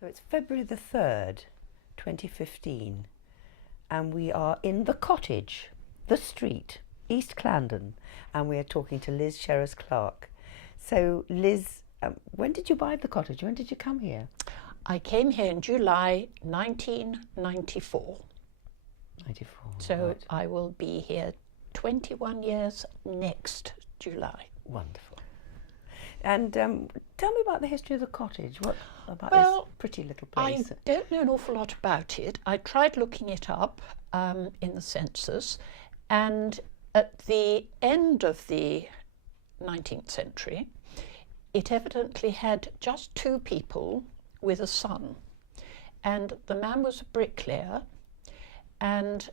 So it's February the 3rd, 2015, and we are in the cottage, the street, East Clarendon, and we are talking to Liz Sherras Clark. So Liz, when did you buy the cottage? When did you come here? I came here in July 1994. 94. So right. I will be here 21 years next July. Wonderful. And tell me about the history of the cottage. What about Well, this pretty little place? I don't know an awful lot about it. I tried looking it up in the census, and at the end of the 19th century, it evidently had just two people with a son. And the man was a bricklayer, and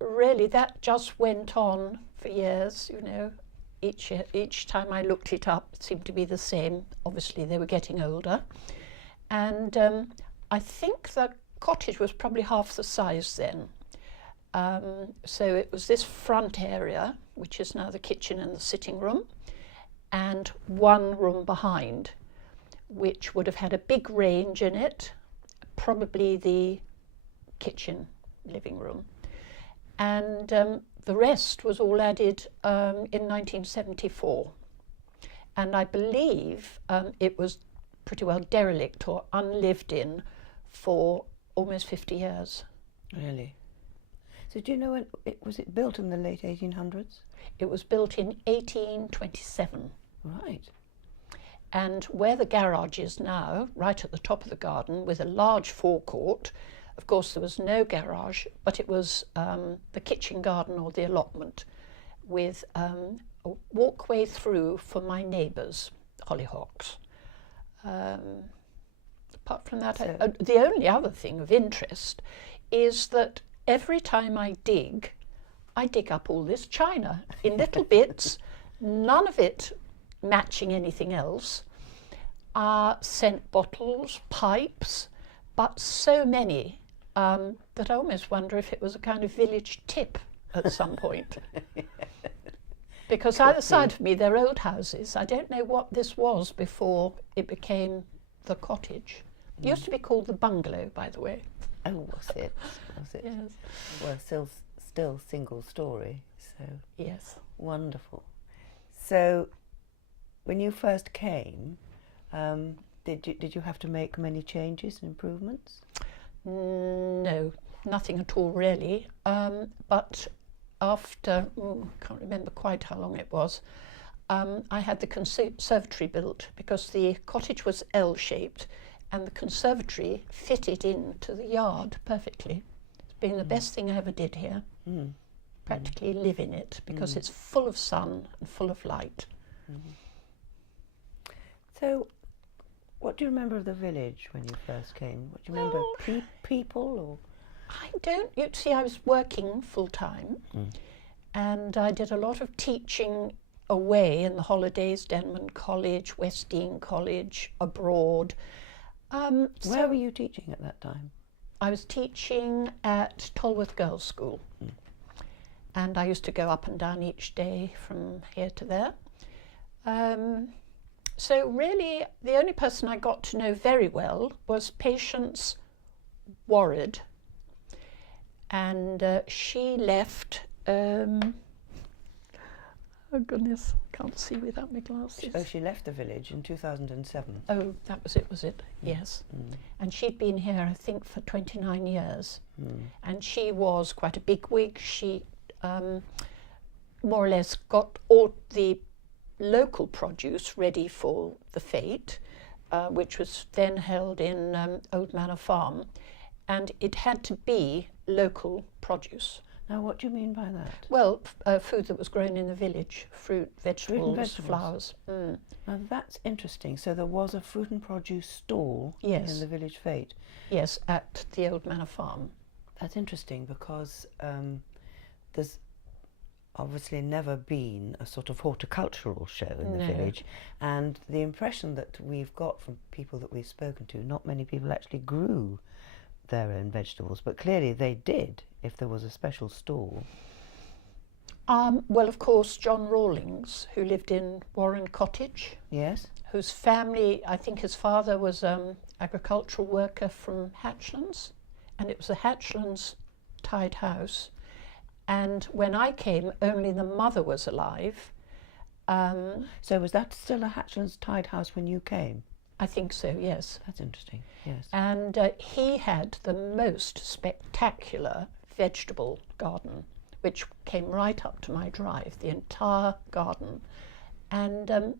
really that just went on for years, you know. Each time I looked it up, it seemed to be the same. Obviously, they were getting older. And I think the cottage was probably half the size then. So it was this front area, which is now the kitchen and the sitting room, and one room behind, which would have had a big range in it, probably the kitchen living room. And the rest was all added in 1974. And I believe it was pretty well derelict or unlived in for almost 50 years. Really? So do you know when was it built in the late 1800s? It was built in 1827. Right. And where the garage is now, right at the top of the garden with a large forecourt, of course there was no garage, but it was the kitchen garden or the allotment with a walkway through for my neighbours, hollyhocks. Apart from that, the only other thing of interest is that every time I dig up all this china in little bits, none of it matching anything else. Scent bottles, pipes, but so many that I almost wonder if it was a kind of village tip at some point. Because either side of me, they're old houses. I don't know what this was before it became the cottage. It used to be called the bungalow, by the way. Oh, was it? Was it? Yes. Well, still single story. So Yes. wonderful. So, when you first came, did you have to make many changes and improvements? No, nothing at all really. But after, can't remember quite how long it was, I had the conservatory built because the cottage was L-shaped and the conservatory fitted into the yard perfectly. It's been the best thing I ever did here. Practically live in it because it's full of sun and full of light. So, what do you remember of the village when you first came? What do you remember? People or? I don't, you see, I was working full time and I did a lot of teaching away in the holidays, Denman College, West Dean College, abroad. Where were you teaching at that time? I was teaching at Tolworth Girls' School and I used to go up and down each day from here to there. So really the only person I got to know very well was Patience Warred, and she left, oh goodness, can't see without my glasses. Oh, she left the village in 2007. Oh, that was it? Yes. And she'd been here, I think, for 29 years. And she was quite a bigwig. She more or less got all the local produce ready for the fete, which was then held in Old Manor Farm. And it had to be local produce. Now, what do you mean by that? Well, food that was grown in the village, fruit, vegetables, flowers. Now, that's interesting. So there was a fruit and produce stall Yes. in the village fete. Yes, at the Old Manor Farm. That's interesting because there's obviously never been a sort of horticultural show in the village, and the impression that we've got from people that we've spoken to, not many people actually grew their own vegetables, but clearly they did if there was a special stall. Well, of course, John Rawlings, who lived in Warren Cottage. Yes. Whose family, I think his father was a agricultural worker from Hatchlands, and it was a Hatchlands tied house. And when I came, only the mother was alive. So was that still a Hatchlands tied house when you came? I think so, yes. That's interesting, yes. And he had the most spectacular vegetable garden, which came right up to my drive, the entire garden. And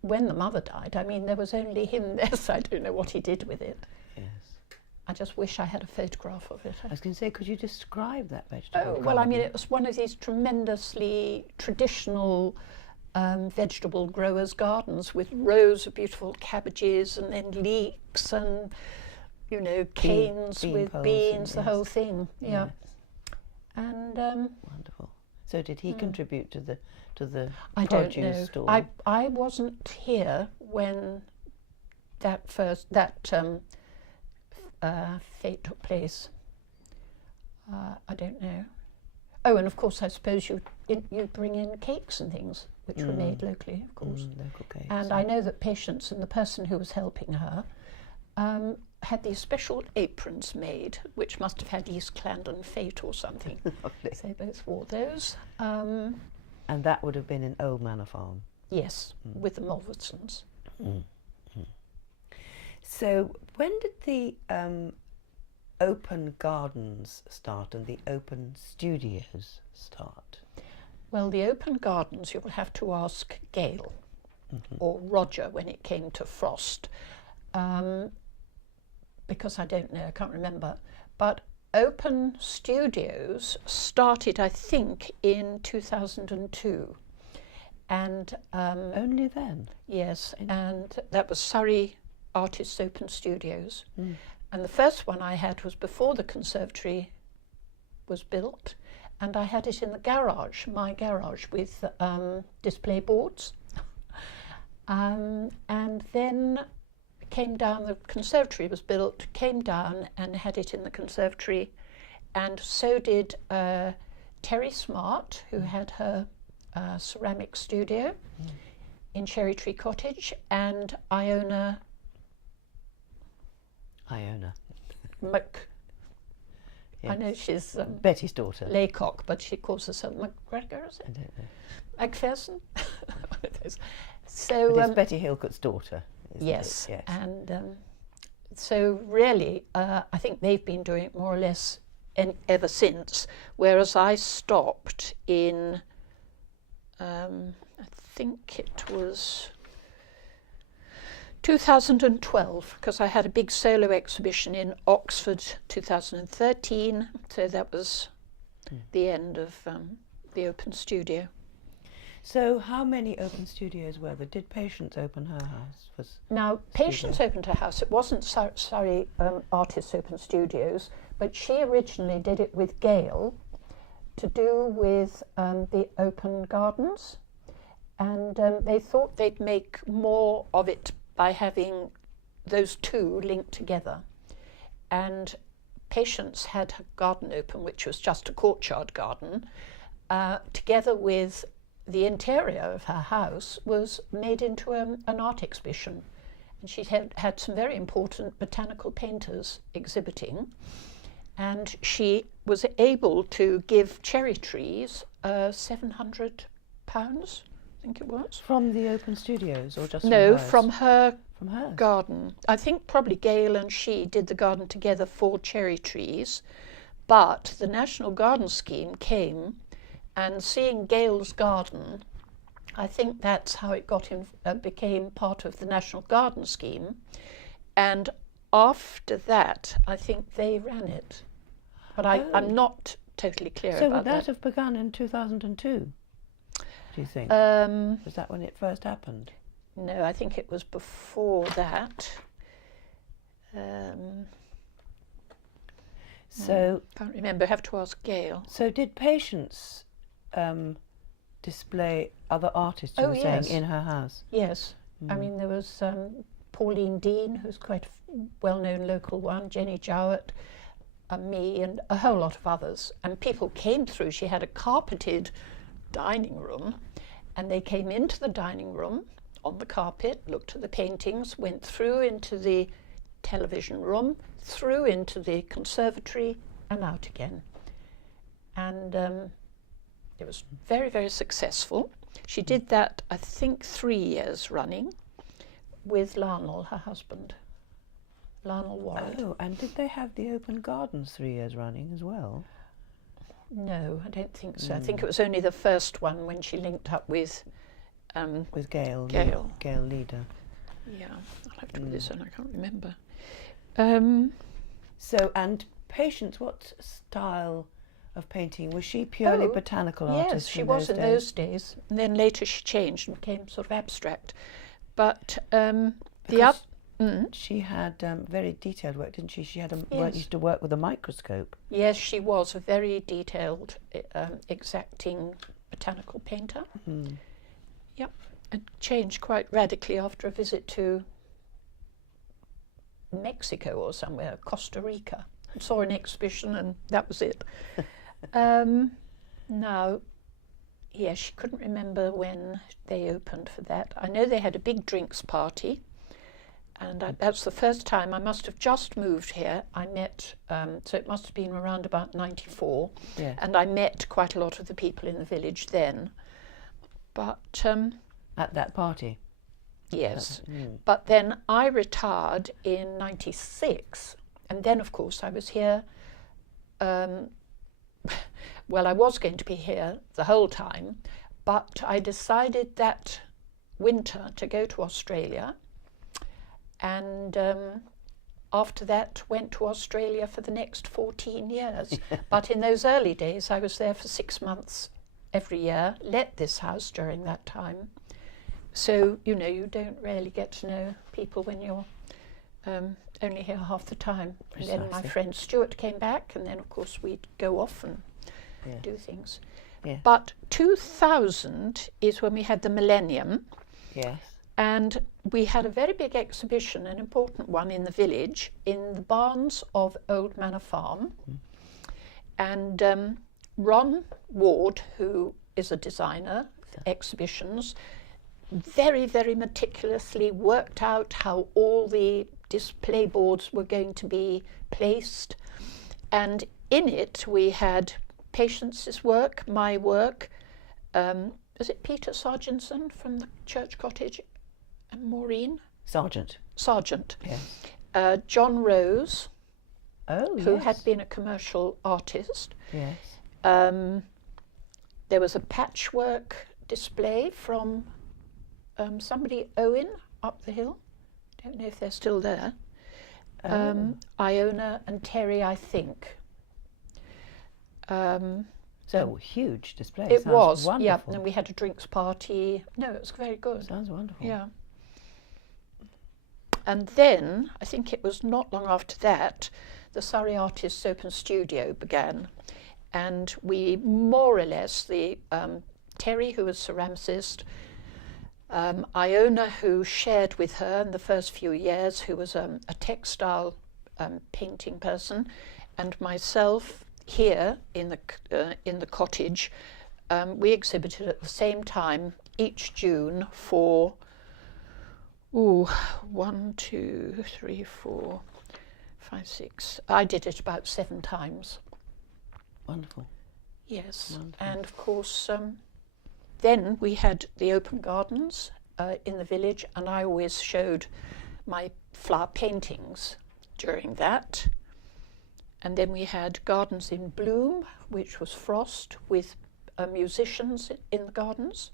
when the mother died, I mean, there was only him there, so I don't know what he did with it. Yes. I just wish I had a photograph of it. I was going to say, could you describe that vegetable garden? Well, I mean, it was one of these tremendously traditional vegetable growers' gardens with rows of beautiful cabbages and then leeks and, you know, canes bean with poles beans, the yes. whole thing. Yeah. Yes. And Wonderful. So did he contribute to the I don't produce know. stall? I wasn't here when that fate took place. I don't know. Oh, and of course, I suppose you bring in cakes and things, which were made locally, of course. Local cakes. And I know that Patience and the person who was helping her had these special aprons made, which must have had East Clandon fate or something. Lovely. So they both wore those. And that would have been in Old Manor Farm? Yes, with the Mulversons. So when did the open gardens start and the open studios start? Well, the open gardens, you'll have to ask Gail or Roger when it came to Frost, because I don't know, I can't remember. But open studios started, I think, in 2002. And Only then? yes, and that was Surrey Artists Open Studios. And the first one I had was before the conservatory was built, and I had it in the garage, my garage, with display boards. And then came down, the conservatory was built, came down and had it in the conservatory, and so did Terry Smart, who had her ceramic studio in Cherry Tree Cottage, and Iona Mc... Yes. I know she's Betty's daughter. Laycock, but she calls herself McGregor, is I it? don't know. Macpherson? One of those. So, But it's Betty Hilcott's daughter, isn't yes, it? Yes. and so really, I think they've been doing it more or less ever since, whereas I stopped in, I think it was 2012, because I had a big solo exhibition in Oxford 2013, so that was the end of the open studio. So how many open studios were there? Did Patience open her house? Now, Patience opened her house. It wasn't Surrey Artists Open Studios, but she originally did it with Gail to do with the open gardens, and they thought they'd make more of it by having those two linked together. And Patience had her garden open, which was just a courtyard garden, together with the interior of her house was made into an art exhibition. And she had some very important botanical painters exhibiting. And she was able to give cherry trees £700, I think it was. From the open studios or just No, from hers? from her From hers? garden. I think probably Gail and she did the garden together for cherry trees, but the National Garden Scheme came, and seeing Gail's garden, I think that's how it became part of the National Garden Scheme. And after that, I think they ran it. But I'm not totally clear So about would that have begun in 2002, do you think? Was that when it first happened? No, I think it was before that. So Can't remember, I have to ask Gail. So did Patience display other artists, you were saying, yes. in her house? Yes, I mean there was Pauline Dean, who's quite a well-known local one, Jenny Jowett, me, and a whole lot of others. And people came through. She had a carpeted dining room, and they came into the dining room on the carpet, looked at the paintings, went through into the television room, through into the conservatory and out again. And it was very, very successful. She did that, I think, 3 years running with Lionel, her husband, Lionel Warren. Oh, and did they have the open gardens 3 years running as well? No, I don't think so. I think it was only the first one when she linked up with Gail. Gail. Gail Leader. Yeah, I'll have to put this on, I can't remember. So, and Patience, what style of painting? Was she purely botanical artist? Yes, she was in those days. And then later she changed and became sort of abstract. But she had very detailed work, didn't she? She had used to work with a microscope. Yes, she was a very detailed, exacting botanical painter. Mm. Yep, it changed quite radically after a visit to Mexico or somewhere, Costa Rica. I saw an exhibition and that was it. Now, yeah, she couldn't remember when they opened for that. I know they had a big drinks party, and that's the first time. I must have just moved here. I met, so it must have been around about 94, Yes. and I met quite a lot of the people in the village then. But At that party? yes, but then I retired in 96, and then of course I was here. Well, I was going to be here the whole time, but I decided that winter to go to Australia, and after that went to Australia for the next 14 years. But in those early days I was there for 6 months every year, let this house during that time. So, you know, you don't really get to know people when you're only here half the time. Precisely. And then my friend Stuart came back, and then of course we'd go off and do things. Yeah. But 2000 is when we had the millennium, Yes. and we had a very big exhibition, an important one in the village, in the barns of Old Manor Farm. And Ron Ward, who is a designer, exhibitions, very, very meticulously worked out how all the display boards were going to be placed. And in it we had Patience's work, my work, is it Peter Sargentson from the Church Cottage, and Maureen? Sargent. Yes. John Rose, who had been a commercial artist. Yes. There was a patchwork display from somebody, Owen, up the hill. Don't know if they're still there. Iona and Terry, I think. So huge display. It Sounds was, wonderful. yeah. And we had a drinks party. No, it was very good. Sounds wonderful. Yeah. And then, I think it was not long after that, the Surrey Artists Open Studio began. And we more or less, Terry, who was ceramicist, Iona, who shared with her in the first few years, who was a textile painting person, and myself here in the cottage, we exhibited at the same time each June for 1, 2, 3, 4, 5, 6. I did it about 7 times. Wonderful. Yes, Wonderful. and of course then we had the open gardens in the village, and I always showed my flower paintings during that. And then we had Gardens in Bloom, which was Frost, with musicians in the gardens,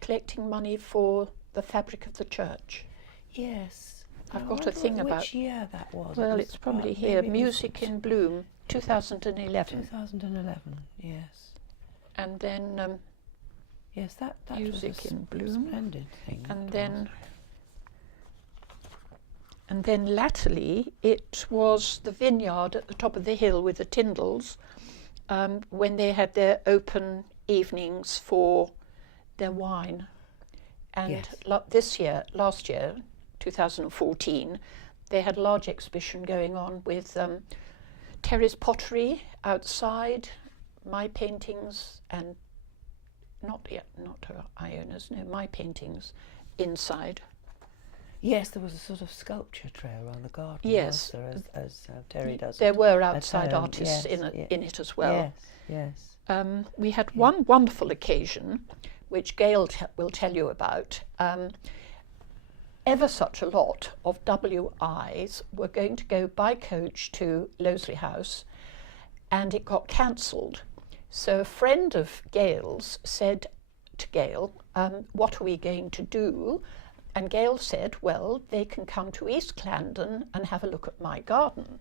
collecting money for the fabric of the church. Yes. I've got a thing about... Which year that was? Well, It was it's probably about- here, maybe it was Music in Bloom, 2011. 2011, yes. And then Yes, that Music was a in Bloom. splendid thing. And it then, and then latterly it was the vineyard at the top of the hill with the Tyndalls, when they had their open evenings for their wine. And Yes. last year, 2014, they had a large exhibition going on with Terry's pottery outside, my paintings, and not her Iona's, no, my paintings inside. Yes, there was a sort of sculpture trail around the garden. Yes. Was there, as Terry does. There were at outside home. artists Yes, in it as well. Yes, yes. We had one wonderful occasion, which Gail will tell you about. Ever such a lot of WIs were going to go by coach to Loseley House, and it got cancelled. So a friend of Gail's said to Gail, what are we going to do? And Gail said, well, they can come to East Clandon and have a look at my garden.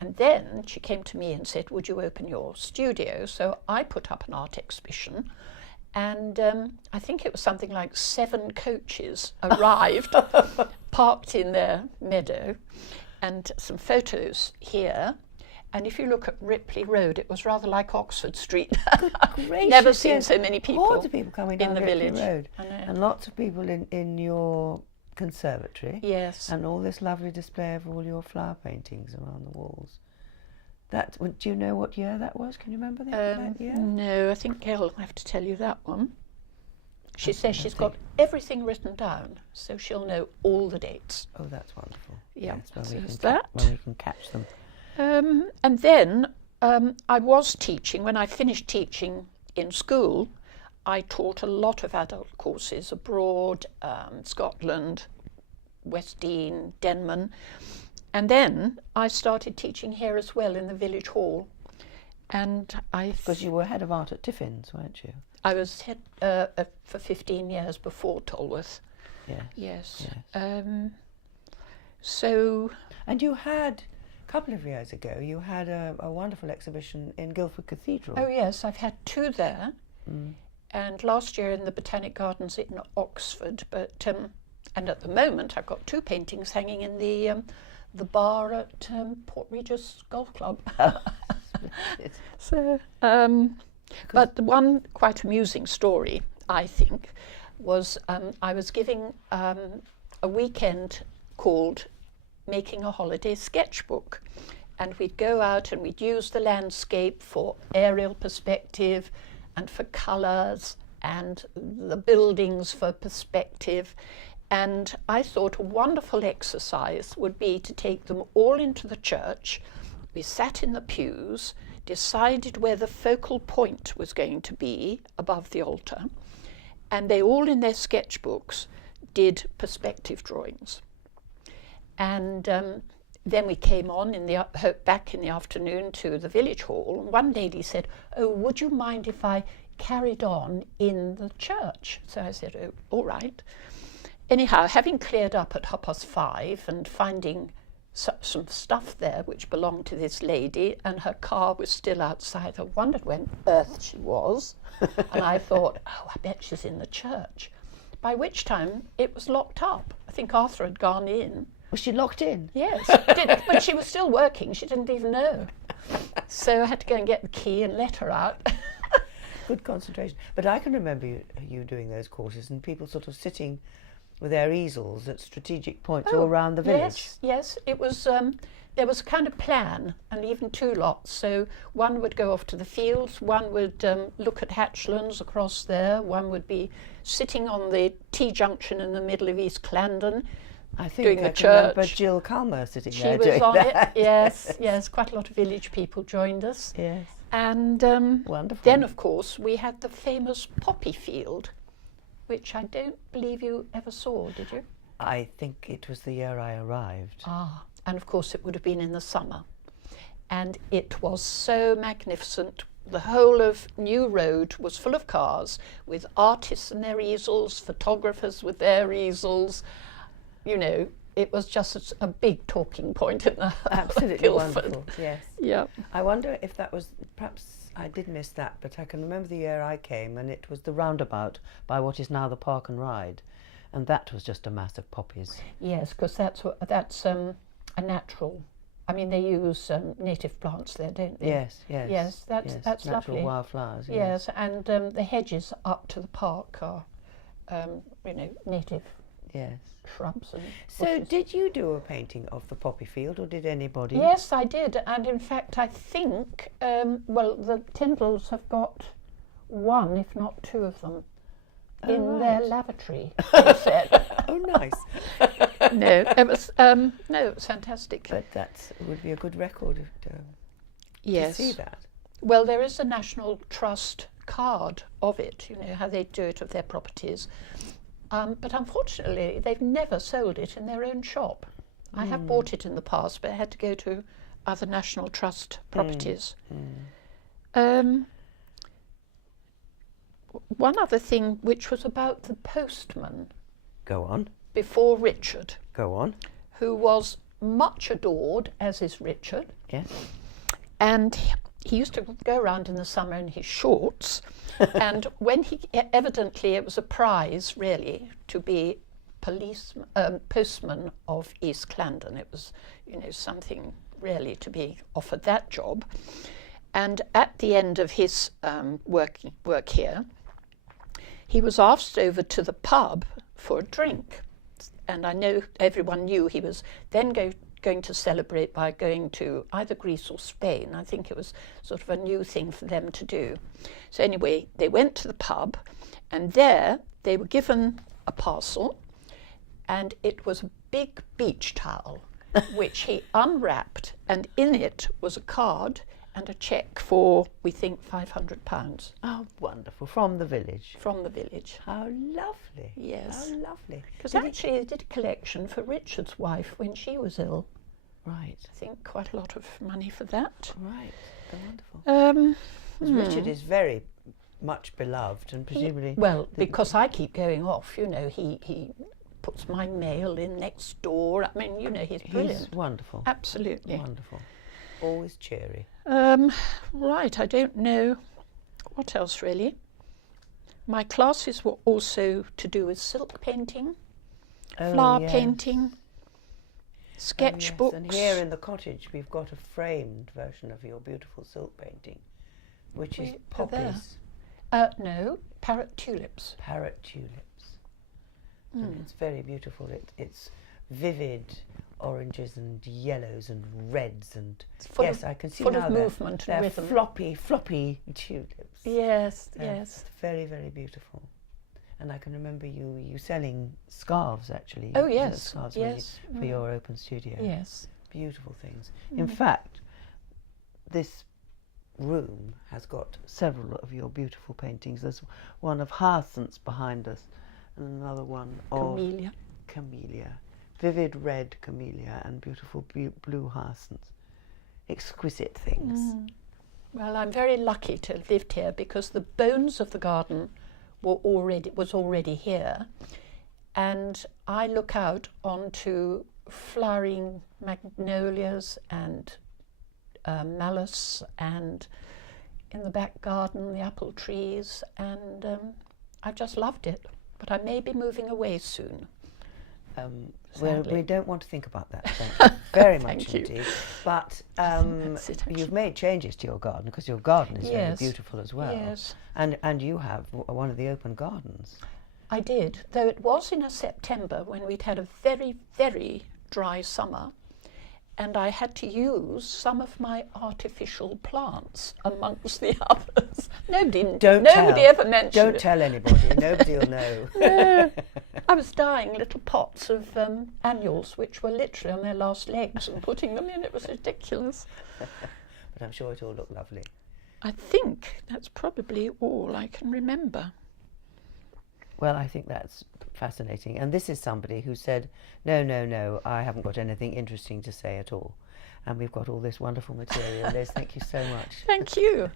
And then she came to me and said, would you open your studio? So I put up an art exhibition, and I think it was something like 7 coaches arrived, parked in their meadow, and some photos here. And if you look at Ripley Road, it was rather like Oxford Street. Good gracious, Never seen so many people. Hordes of people coming down in the Ripley village. Road. I know. And lots of people in your conservatory. Yes. And all this lovely display of all your flower paintings around the walls. Do you know what year that was? Can you remember that year? No, I think Gail will have to tell you that one. She says she's got everything written down, so she'll know all the dates. Oh, that's wonderful. Yeah, Yes, when so we there's can that. when we can catch them. And then I was teaching. When I finished teaching in school, I taught a lot of adult courses abroad, Scotland, West Dean, Denman. And then I started teaching here as well in the village hall. And Because you were head of art at Tiffin's, weren't you? I was head for 15 years before Tolworth. Yes. Yes. So. And you had, a couple of years ago, you had a wonderful exhibition in Guildford Cathedral. Oh yes, I've had 2 there. And last year in the Botanic Gardens in Oxford. But and at the moment I've got 2 paintings hanging in the bar at Port Regis Golf Club. So, but the one quite amusing story, I think, was I was giving a weekend called Making a Holiday Sketchbook, and we'd go out and we'd use the landscape for aerial perspective and for colours and the buildings for perspective. And I thought a wonderful exercise would be to take them all into the church. We sat in the pews, decided where the focal point was going to be above the altar, and they all in their sketchbooks did perspective drawings. And then we came on back in the afternoon to the village hall, and one lady said, oh, would you mind if I carried on in the church? So I said, oh, all right. Anyhow, having cleared up at 5:30 and finding some stuff there which belonged to this lady, and her car was still outside, I wondered where on earth she was. And I thought, oh, I bet she's in the church. By which time it was locked up. I think Arthur had gone in. Was she locked in? Yes, but she was still working. She didn't even know. So I had to go and get the key and let her out. Good concentration. But I can remember you doing those courses and people sort of sitting with their easels at strategic points all around the village. Yes, it was. There was a kind of plan, and even 2 lots. So one would go off to the fields, one would look at hatchlands across there, one would be sitting on the T-junction in the middle of East Clandon, I think doing I the can remember church. Jill Culmer sitting She there was doing on that. it. Yes, quite a lot of village people joined us. Yes. And Wonderful. then, of course, we had the famous poppy field, which I don't believe you ever saw, did you? I think it was the year I arrived. And of course it would have been in the summer. And it was so magnificent. The whole of New Road was full of cars with artists and their easels, photographers with their easels. You know, it was just a big talking point in the Absolutely Guildford. wonderful, yes. Yeah. I wonder if that was, perhaps I did miss that, but I can remember the year I came and it was the roundabout by what is now the Park and Ride, and that was just a mass of poppies. Yes, because that's a natural. I mean, they use native plants there, don't they? Yes. Yes, that's natural lovely. wildflowers. Yes, and the hedges up to the park are, native Yes. shrubs and So bushes. did you do a painting of the poppy field, or did anybody? Yes, I did, and in fact, I think the Tyndalls have got 1, if not 2 of them, in their lavatory. They said. Oh, nice. No, it was it was fantastic. But that would be a good record to Yes. see that. Well, there is a National Trust card of it, you know, how they do it of their properties. But unfortunately, they've never sold it in their own shop. I have bought it in the past, but I had to go to other National Trust properties. One other thing, which was about the postman Go on, before Richard, go on. who was much adored, as is Richard. Yes. And he used to go around in the summer in his shorts. And when evidently it was a prize, really, to be postman of East Clandon. It was, you know, something really to be offered that job. And at the end of his work here, he was asked over to the pub for a drink. And I know everyone knew he was then going to celebrate by going to either Greece or Spain. I think it was sort of a new thing for them to do. So anyway, they went to the pub, and there they were given a parcel, and it was a big beach towel, which he unwrapped, and in it was a card and a cheque for, we think, £500. Oh, wonderful. From the village. From the village. How lovely. Yes. How lovely. Because actually they did a collection for Richard's wife when she was ill. Right. I think quite a lot of money for that. Right. Oh, wonderful. 'Cause Hmm. Richard is very much beloved, and presumably... Well, because I keep going off, you know, he puts my mail in next door. I mean, you know, he's brilliant. He's wonderful. Absolutely. Wonderful. Always cheery. Right, I don't know what else really. My classes were also to do with silk painting, flower yes. painting, sketchbooks. Yes. And here in the cottage we've got a framed version of your beautiful silk painting, which is Where are they? poppies. No, parrot tulips. Parrot tulips. And it's very beautiful. It's vivid oranges and yellows and reds and yes, I can see full now of movement and they're rhythm. floppy tulips. Yes, They're yes. very, very beautiful. And I can remember you selling scarves actually. Oh, You know, yes, scarves yes. for your open studio. Yes. Beautiful things. In fact, this room has got several of your beautiful paintings. There's one of hyacinths behind us and another one of camellia. Vivid red camellia and beautiful blue hyacinths. Exquisite things. Well, I'm very lucky to have lived here because the bones of the garden was already here, and I look out onto flowering magnolias and mallows, and in the back garden the apple trees, and I just loved it. But I may be moving away soon. We don't want to think about that. Thank you very much Thank you. indeed. But That's it, actually. you've made changes to your garden because your garden is very Yes. beautiful as well. Yes. And you have one of the open gardens. I did, though it was in a September when we'd had a very, very dry summer, and I had to use some of my artificial plants amongst the others. Nobody ever mentioned Don't it. tell anybody. Nobody will know. No. I was dyeing little pots of annuals, which were literally on their last legs, and putting them in. It was ridiculous. But I'm sure it all looked lovely. I think that's probably all I can remember. Well, I think that's fascinating. And this is somebody who said, no, I haven't got anything interesting to say at all. And we've got all this wonderful material. Liz, thank you so much. Thank you.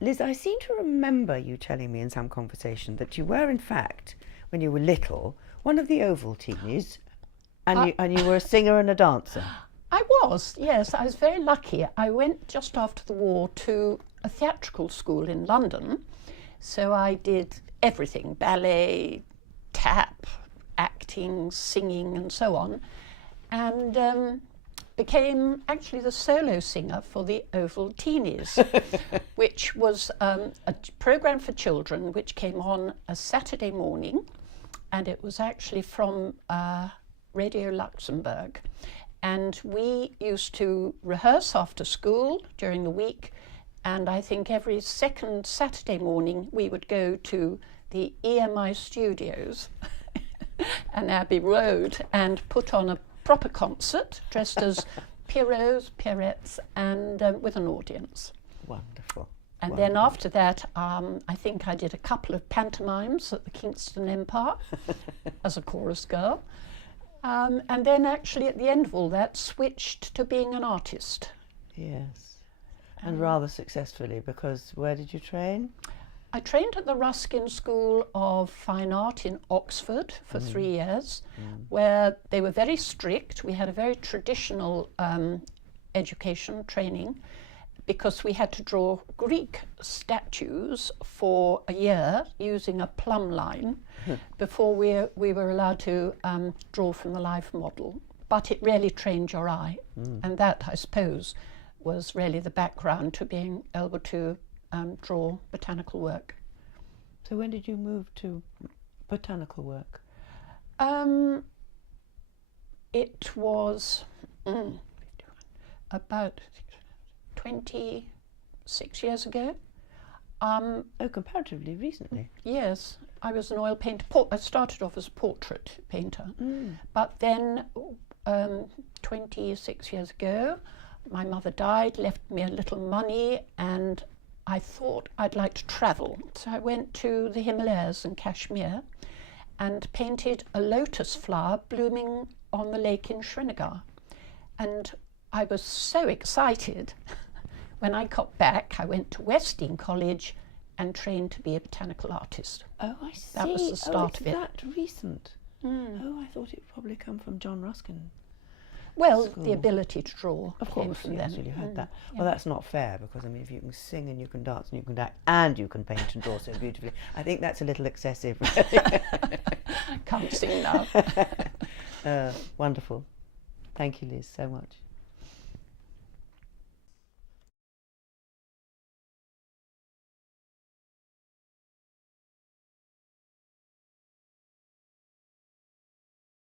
Liz, I seem to remember you telling me in some conversation that you were, in fact, when you were little, one of the Ovaltinis, and you were a singer and a dancer. I was, yes. I was very lucky. I went just after the war to a theatrical school in London. So I did everything, ballet, tap, acting, singing and so on. And became actually the solo singer for the Ovaltinis, which was a programme for children which came on a Saturday morning, and it was actually from Radio Luxembourg. And we used to rehearse after school during the week, and I think every second Saturday morning we would go to the EMI studios and Abbey Road and put on a proper concert dressed as Pierrots, Pierrettes, and with an audience. Wonderful. And then after that, I think I did a couple of pantomimes at the Kingston Empire as a chorus girl. And then actually at the end of all that, switched to being an artist. Yes. And rather successfully, because where did you train? I trained at the Ruskin School of Fine Art in Oxford for 3 years, where they were very strict. We had a very traditional education training, because we had to draw Greek statues for a year using a plumb line before we were allowed to draw from the life model. But it really trained your eye, and that, I suppose, was really the background to being able to draw botanical work. So when did you move to botanical work? It was about 26 years ago. Oh, comparatively recently. Yes, I was an oil painter. I started off as a portrait painter, but then 26 years ago, my mother died, left me a little money, and I thought I'd like to travel. So I went to the Himalayas and Kashmir and painted a lotus flower blooming on the lake in Srinagar. And I was so excited. When I got back, I went to Westdean College and trained to be a botanical artist. Oh, I see. That was the start of it. That recent. Oh, I thought it probably come from John Ruskin. Well, School. the ability to draw Of came course, from yes, them. you heard that. Yeah. Well, that's not fair, because I mean, if you can sing and you can dance and you can act and you can paint and draw so beautifully, I think that's a little excessive. Can't sing now. Wonderful. Thank you, Liz, so much.